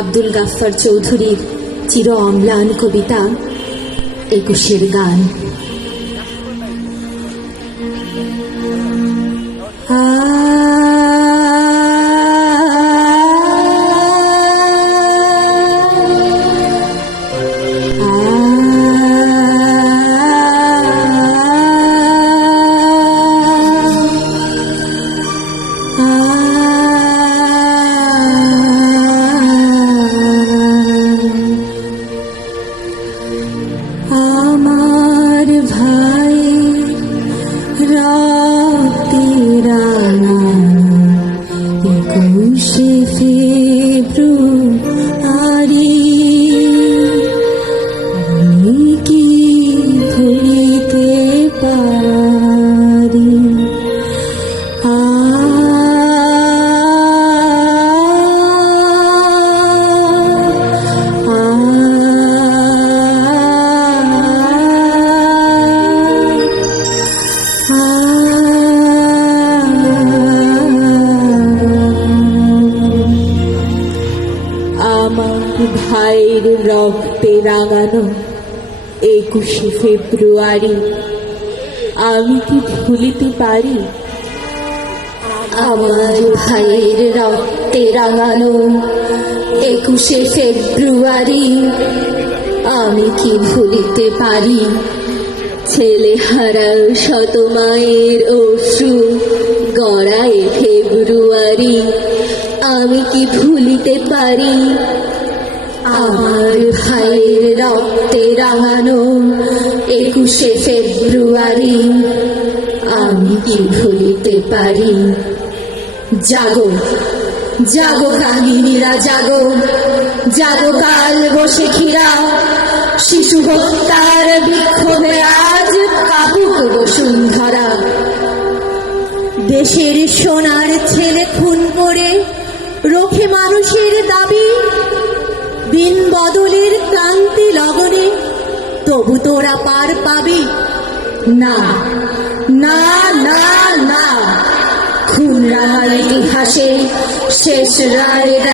আব্দুল গাফফার চৌধুরীর চির অম্লান কবিতা ২১-এর গান। আমার ভাই রাতেরা ২১শে ফেব্রুয়ারি আমি কি ভুলিতে পারি? আমার ভাইয়ের রক্তে রাঙানো ২১শে ফেব্রুয়ারি আমি কি ভুলিতে পারি? আমার ভাইয়ের রক্তে রাঙানো ২১শে ফেব্রুয়ারি আমি কি ভুলিতে পারি? ছেলে হারাও শত মায়ের অশ্রু গড়ায় ফেব্রুয়ারি আমি কি ভুলিতে পারি? আমার ভাইয়ের রক্তে রাঙানো ২১শে ফেব্রুয়ারি আমি কি ভুলিতে পারি? জাগো জাগো কাহিনীরা জাগো, জাগো কাল বসে খিরা, শিশু হত্যার বিক্ষোভে আজ কাপুক বসুন্ধরা। দেশের সোনার ছেলে খুন করে রোখে মানুষের দাবি, দিন বদলের ক্রান্তি লগনে তবু তোরা পার পাবি না? না না না, খুন রাঙার ইতিহাসে শেষ রায়